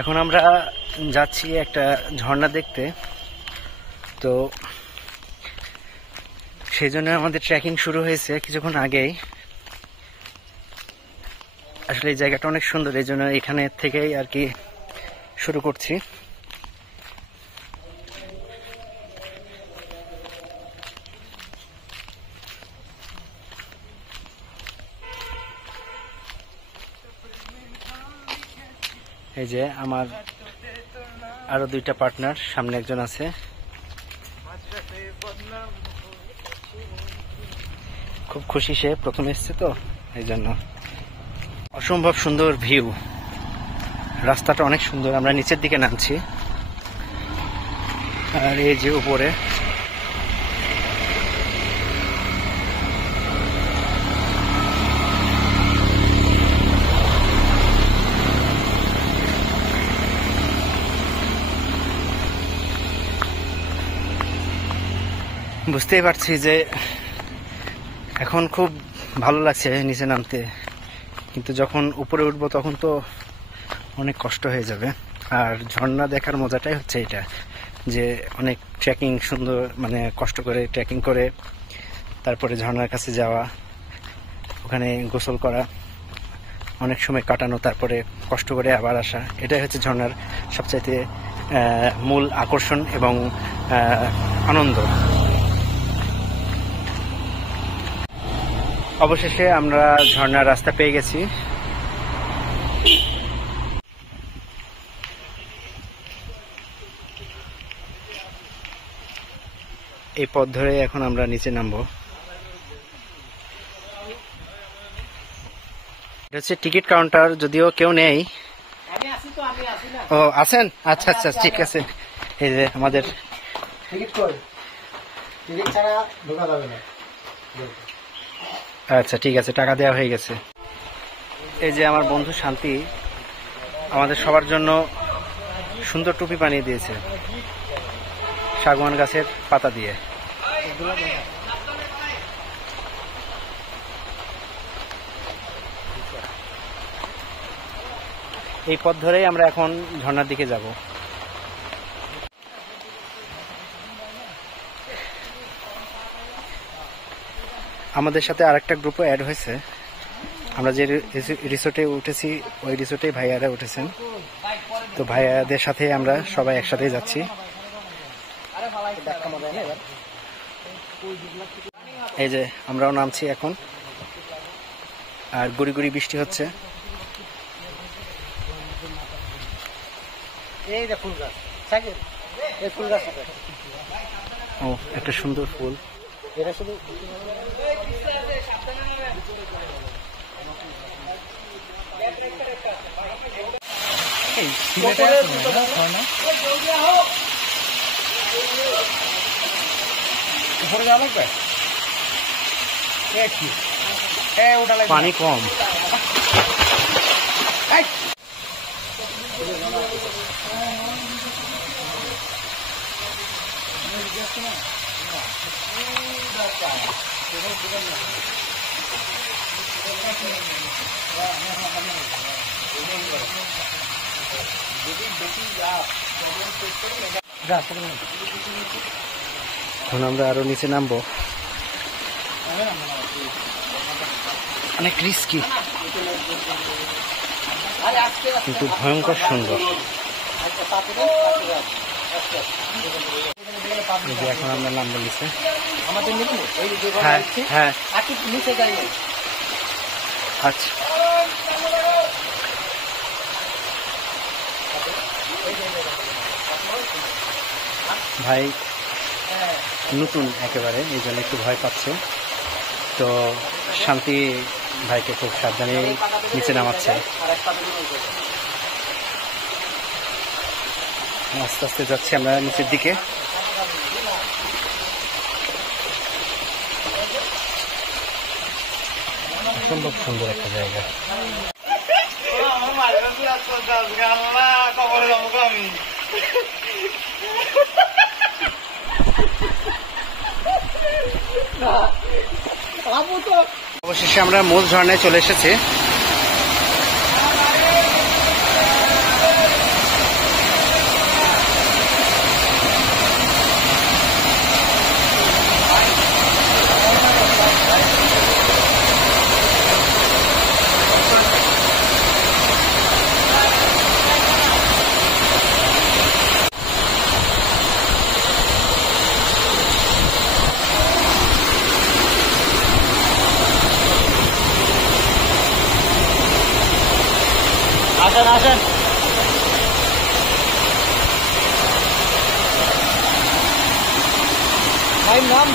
এখন আমরা যাচ্ছি একটা ঝর্ণা দেখতে, তো সেই জন্য আমাদের ট্রেকিং শুরু হয়েছে কিছুক্ষণ আগেই। আসলে এই জায়গাটা অনেক সুন্দর, এই জন্য এখানে থেকেই আর কি শুরু করছি। এই যে আমার আরো দুইটা পার্টনার, সামনে একজন আছে। খুব খুশি, সে প্রথমে এসছে তো এই জন্য। অসম্ভব সুন্দর ভিউ, রাস্তাটা অনেক সুন্দর। আমরা নিচের দিকে নামছি, আর এই যে উপরে বুঝতেই পারছি যে এখন খুব ভালো লাগছে নিচে নামতে, কিন্তু যখন উপরে উঠবো তখন তো অনেক কষ্ট হয়ে যাবে। আর ঝর্ণা দেখার মজাটাই হচ্ছে এটা, যে অনেক ট্রেকিং সুন্দর, মানে কষ্ট করে ট্রেকিং করে তারপরে ঝর্ণার কাছে যাওয়া, ওখানে গোসল করা, অনেক সময় কাটানো, তারপরে কষ্ট করে আবার আসা, এটাই হচ্ছে ঝর্ণার সবচাইতে মূল আকর্ষণ এবং আনন্দ। অবশেষে আমরা ঝর্ণার রাস্তা পেয়ে গেছি। এই পথ ধরে এখন আমরা নিচে নামবো। এটা হচ্ছে টিকিট কাউন্টার, যদিও কেউ নেই। ও আছেন, আচ্ছা আচ্ছা ঠিক আছে। এই যে আমাদের আচ্ছা ঠিক আছে, টাকা দেওয়া হয়ে গেছে। এই যে আমার বন্ধু শান্তি আমাদের সবার জন্য সুন্দর টুপি বানিয়ে দিয়েছে শাগুয়ান গাছের পাতা দিয়ে। এই পথ ধরেই আমরা এখন ঝর্ণার দিকে যাব। আমাদের সাথে আরেকটা গ্রুপও অ্যাড হয়েছে। আমরা যে রিসোর্টে উঠেছি ওই রিসোর্টে ভাইয়ারা উঠেছেন, তো ভাইয়াদের সাথে আমরা সবাই একসাথে যাচ্ছি। এই যে আমরাও নামছি এখন, আর গুড়ি গুড়ি বৃষ্টি হচ্ছে। ও একটা সুন্দর ফুল, এটা শুধু পানি কম। এখন আমরা আরো নিচে নামবো, অনেক রিস্কি কিন্তু ভয়ঙ্কর সুন্দর। এখন আমরা নামবো নিচে। হ্যাঁ হ্যাঁ আচ্ছা, ভাই নতুন একেবারে, এই জন্য একটু ভয় পাচ্ছে, তো শান্তি ভাইকে খুব সাবধানে নিচে নামাচ্ছে। আস্তে আস্তে যাচ্ছি আমরা নিচের দিকে। অসম্ভব সুন্দর একটা জায়গা। অবশেষে আমরা মূল ঝর্ণায় চলে এসেছি। ভাই নাম